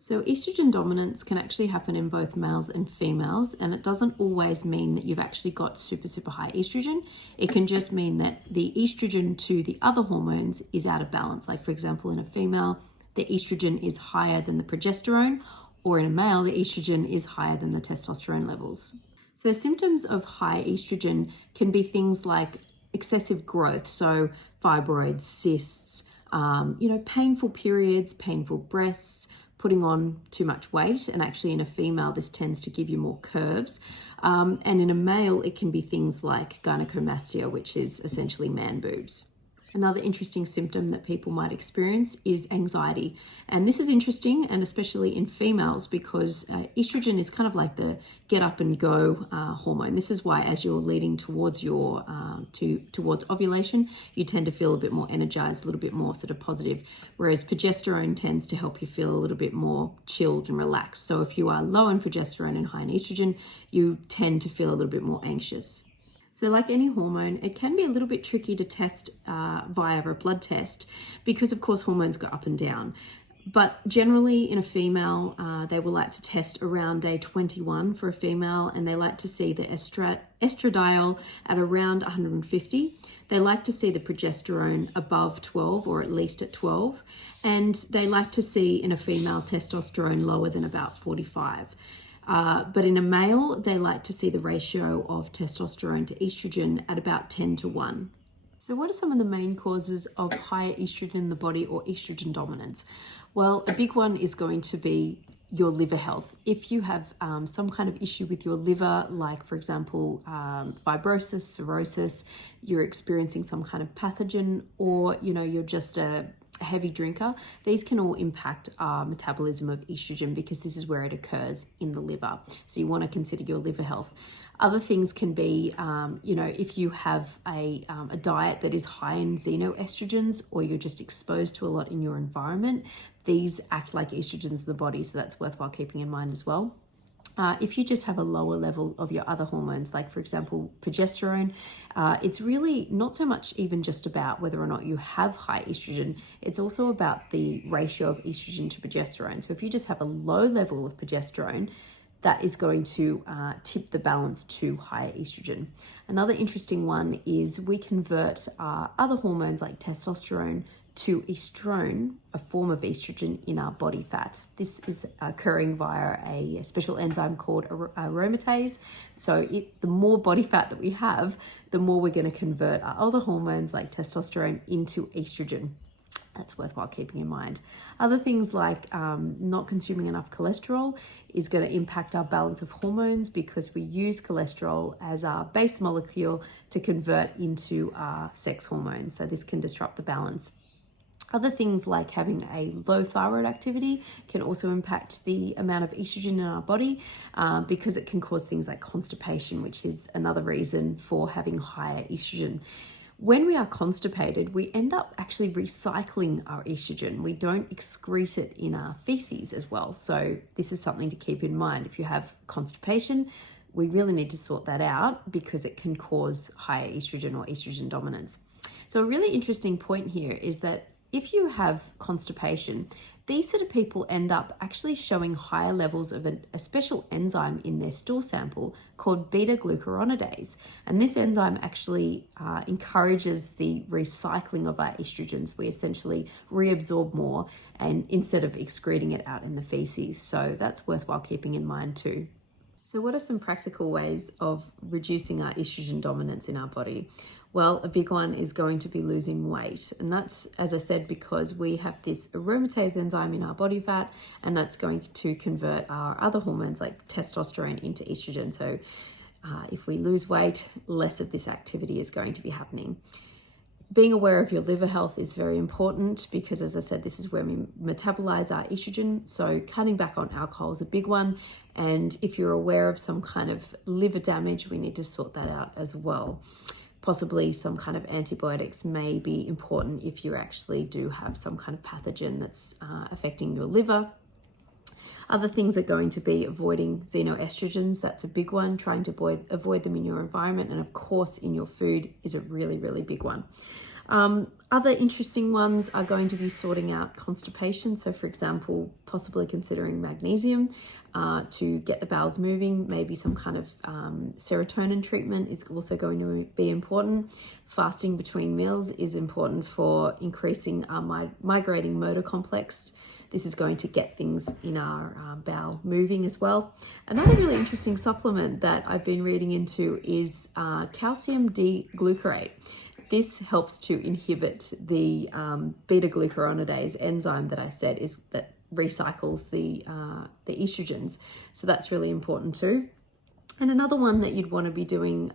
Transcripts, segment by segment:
So estrogen dominance can actually happen in both males and females, and it doesn't always mean that you've actually got super high estrogen. It can just mean that the estrogen to the other hormones is out of balance. Like for example, in a female, the estrogen is higher than the progesterone, or in a male, the estrogen is higher than the testosterone levels. So symptoms of high estrogen can be things like excessive growth, so fibroids, cysts, painful periods, painful breasts, putting on too much weight. And actually in a female, this tends to give you more curves. And in a male, it can be things like gynecomastia, which is essentially man boobs. Another interesting symptom that people might experience is anxiety. And this is interesting, and especially in females, because estrogen is kind of like the get up and go hormone. This is why as you're leading towards towards ovulation, you tend to feel a bit more energized, a little bit more sort of positive, whereas progesterone tends to help you feel a little bit more chilled and relaxed. So if you are low in progesterone and high in estrogen, you tend to feel a little bit more anxious. So like any hormone, it can be a little bit tricky to test via a blood test because, of course, hormones go up and down. But generally in a female, they will like to test around day 21 for a female, and they like to see the estradiol at around 150. They like to see the progesterone above 12 or at least at 12. And they like to see in a female testosterone lower than about 45. But in a male, they like to see the ratio of testosterone to estrogen at about 10-1. So what are some of the main causes of higher estrogen in the body or estrogen dominance? Well, a big one is going to be your liver health. If you have some kind of issue with your liver, like for example, fibrosis, cirrhosis, you're experiencing some kind of pathogen, or you're just a heavy drinker, these can all impact our metabolism of estrogen because this is where it occurs in the liver. So you want to consider your liver health. Other things can be, if you have a diet that is high in xenoestrogens, or you're just exposed to a lot in your environment, these act like estrogens in the body, so that's worthwhile keeping in mind as well. If you just have a lower level of your other hormones, like for example, progesterone, it's really not so much even just about whether or not you have high estrogen, it's also about the ratio of estrogen to progesterone. So if you just have a low level of progesterone, that is going to tip the balance to higher estrogen. Another interesting one is we convert other hormones like testosterone to estrone, a form of estrogen in our body fat. This is occurring via a special enzyme called aromatase. So the more body fat that we have, the more we're going to convert our other hormones like testosterone into estrogen. That's worthwhile keeping in mind. Other things like not consuming enough cholesterol is going to impact our balance of hormones because we use cholesterol as our base molecule to convert into our sex hormones. So this can disrupt the balance. Other things like having a low thyroid activity can also impact the amount of estrogen in our body because it can cause things like constipation, which is another reason for having higher estrogen. When we are constipated, we end up actually recycling our estrogen. We don't excrete it in our feces as well. So this is something to keep in mind. If you have constipation, we really need to sort that out because it can cause higher estrogen or estrogen dominance. So a really interesting point here is that if you have constipation, these sort of people end up actually showing higher levels of a special enzyme in their stool sample called beta-glucuronidase. And this enzyme actually encourages the recycling of our estrogens. We essentially reabsorb more and instead of excreting it out in the feces. So that's worthwhile keeping in mind too. So what are some practical ways of reducing our estrogen dominance in our body? Well, a big one is going to be losing weight. And that's, as I said, because we have this aromatase enzyme in our body fat, and that's going to convert our other hormones like testosterone into estrogen. So if we lose weight, less of this activity is going to be happening. Being aware of your liver health is very important because, as I said, this is where we metabolize our estrogen. So cutting back on alcohol is a big one. And if you're aware of some kind of liver damage, we need to sort that out as well. Possibly some kind of antibiotics may be important if you actually do have some kind of pathogen that's affecting your liver. Other things are going to be avoiding xenoestrogens. That's a big one. Trying to avoid them in your environment, and of course in your food is a really, really big one. Other interesting ones are going to be sorting out constipation. So, for example, possibly considering magnesium to get the bowels moving. Maybe some kind of serotonin treatment is also going to be important. Fasting between meals is important for increasing our migrating motor complex. This is going to get things in our bowel moving as well. Another really interesting supplement that I've been reading into is calcium D-glucarate. This helps to inhibit the beta-glucuronidase enzyme that I said that recycles the estrogens. So that's really important too. And another one that you'd want to be doing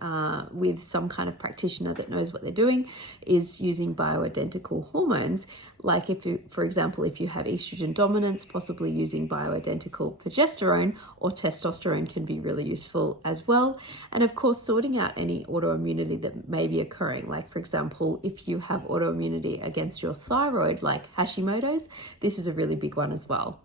with some kind of practitioner that knows what they're doing is using bioidentical hormones. Like for example, if you have estrogen dominance, possibly using bioidentical progesterone or testosterone can be really useful as well. And of course, sorting out any autoimmunity that may be occurring. Like for example, if you have autoimmunity against your thyroid, like Hashimoto's, this is a really big one as well.